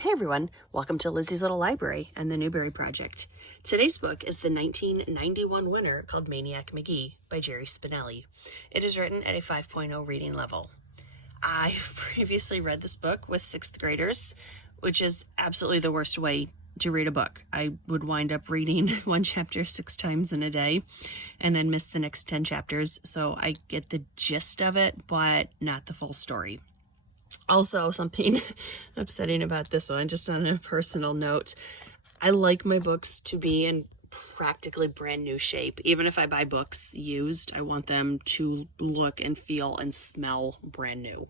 Hey everyone, welcome to Lizzie's Little Library and the Newbery Project. Today's book is the 1991 winner called Maniac Magee by Jerry Spinelli. It is written at a 5.0 reading level. I've previously read this book with 6th graders, which is absolutely the worst way to read a book. I would wind up reading one chapter 6 times in a day and then miss the next 10 chapters, so I get the gist of it, but not the full story. Also, something upsetting about this one, just on a personal note, I like my books to be in practically brand new shape. Even if I buy books used, I want them to look and feel and smell brand new.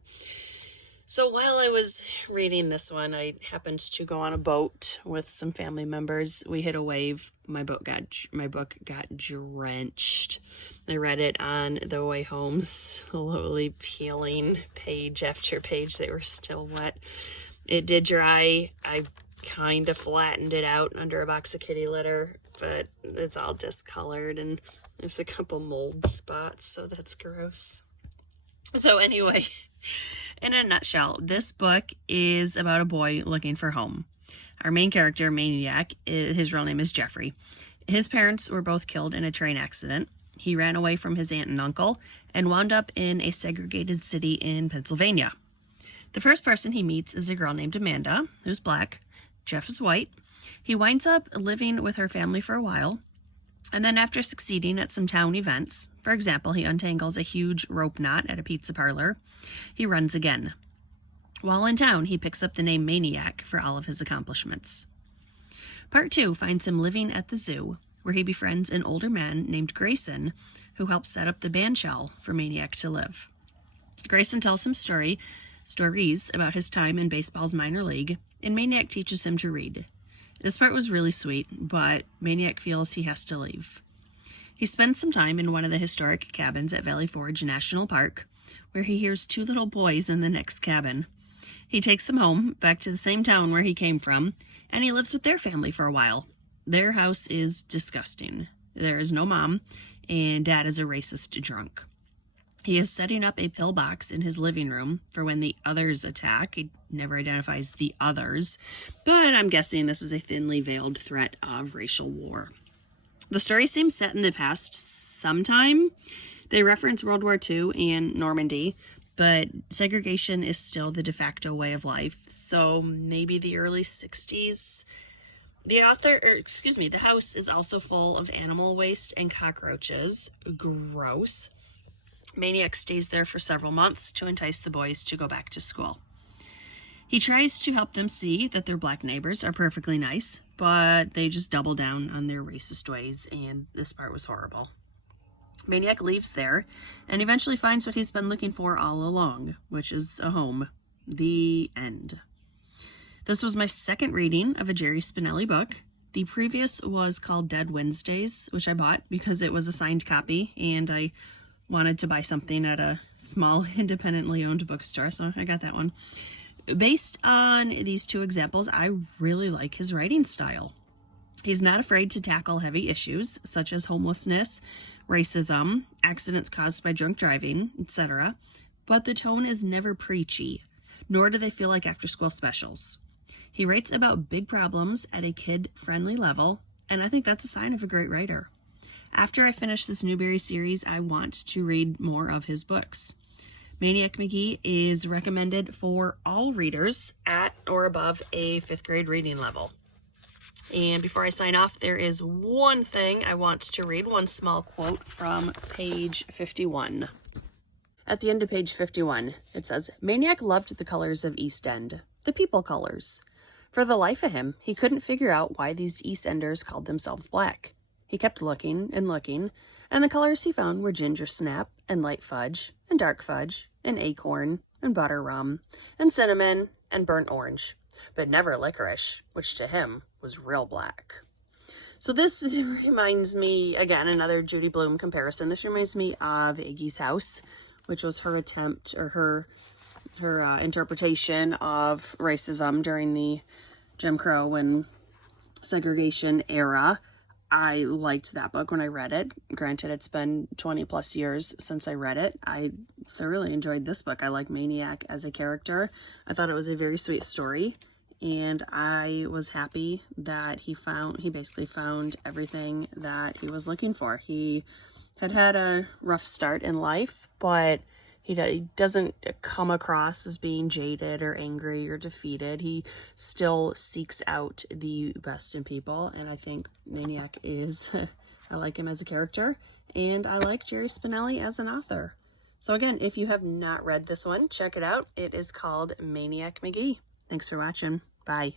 So while I was reading this one, I happened to go on a boat with some family members. We hit a wave. My book got drenched. I read it on the way home, slowly peeling page after page. They were still wet. It did dry. I kind of flattened it out under a box of kitty litter, but it's all discolored and there's a couple mold spots, so that's gross. So anyway, in a nutshell, this book is about a boy looking for home. Our main character, Maniac, his real name is Jeffrey. His parents were both killed in a train accident. He ran away from his aunt and uncle and wound up in a segregated city in Pennsylvania. The first person he meets is a girl named Amanda, who's black. Jeff is white. He winds up living with her family for a while. And then after succeeding at some town events, for example, he untangles a huge rope knot at a pizza parlor, he runs again. While in town, he picks up the name Maniac for all of his accomplishments. Part 2 finds him living at the zoo, where he befriends an older man named Grayson, who helps set up the bandshell for Maniac to live. Grayson tells him stories about his time in baseball's minor league, and Maniac teaches him to read. This part was really sweet, but Maniac feels he has to leave. He spends some time in one of the historic cabins at Valley Forge National Park, where he hears 2 little boys in the next cabin. He takes them home, back to the same town where he came from, and he lives with their family for a while. Their house is disgusting. There is no mom, and Dad is a racist drunk. He is setting up a pillbox in his living room for when the others attack. He never identifies the others, but I'm guessing this is a thinly veiled threat of racial war. The story seems set in the past sometime. They reference World War II and Normandy, but segregation is still the de facto way of life, so maybe the early 60s. The house is also full of animal waste and cockroaches. Gross. Maniac stays there for several months to entice the boys to go back to school. He tries to help them see that their black neighbors are perfectly nice, but they just double down on their racist ways, and this part was horrible. Maniac leaves there and eventually finds what he's been looking for all along, which is a home. The end. This was my second reading of a Jerry Spinelli book. The previous was called Dead Wednesdays, which I bought because it was a signed copy, and I wanted to buy something at a small, independently owned bookstore, so I got that one. Based on these 2 examples, I really like his writing style. He's not afraid to tackle heavy issues, such as homelessness, racism, accidents caused by drunk driving, etc., but the tone is never preachy, nor do they feel like after-school specials. He writes about big problems at a kid-friendly level, and I think that's a sign of a great writer. After I finish this Newbery series, I want to read more of his books. Maniac Magee is recommended for all readers at or above a 5th grade reading level. And before I sign off, there is one thing I want to read, one small quote from page 51. At the end of page 51, it says, "Maniac loved the colors of East End, the people colors. For the life of him, he couldn't figure out why these East Enders called themselves black. He kept looking, and the colors he found were ginger snap, and light fudge, and dark fudge, and acorn, and butter rum, and cinnamon, and burnt orange, but never licorice, which to him was real black." So this reminds me, again, another Judy Blume comparison. This reminds me of Iggy's House, which was her attempt, or her interpretation of racism during the Jim Crow and segregation era. I liked that book when I read it. Granted, it's been 20 plus years since I read it. I thoroughly enjoyed this book. I like Maniac as a character. I thought it was a very sweet story. and I was happy that he basically found everything that he was looking for. He had a rough start in life, but he doesn't come across as being jaded or angry or defeated. He still seeks out the best in people, and I think Maniac is, I like him as a character, and I like Jerry Spinelli as an author. So again, if you have not read this one, check it out. It is called Maniac Magee. Thanks for watching. Bye.